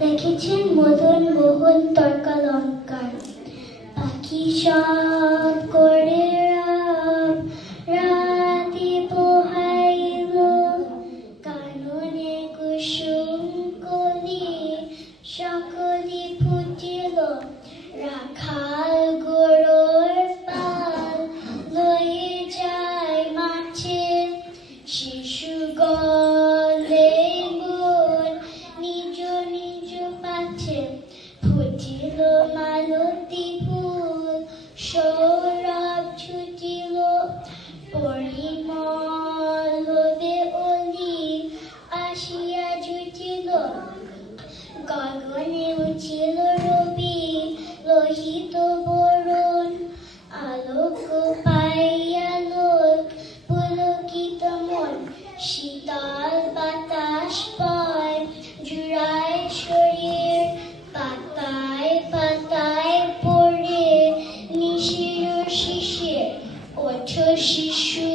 লিখেছেন মদন মোহন তর্কালঙ্কার। পাখি সব করে রব রাতে পোহাইল, কাননে কুসুম কলি সকলে ফুটিল। রাখাল গরুর পাল লয়ে যায় মাঠে, শিশু গলে গোল নিজ নিজ পাঠে। ফুটিল মালতী ফুল সৌরভ ছুটিল, পরিমল হতে অলি আসিয়া জুটিল। গগনে উঠিল রবি লোহিত বরণ, আলোক পাইয়া লোক পুলকিত মন। শীতল বাতাস বয় জুড়ায় শরীর, পাতায় পাতায় পড়ে নিশির শিশির। ওঠো শিশু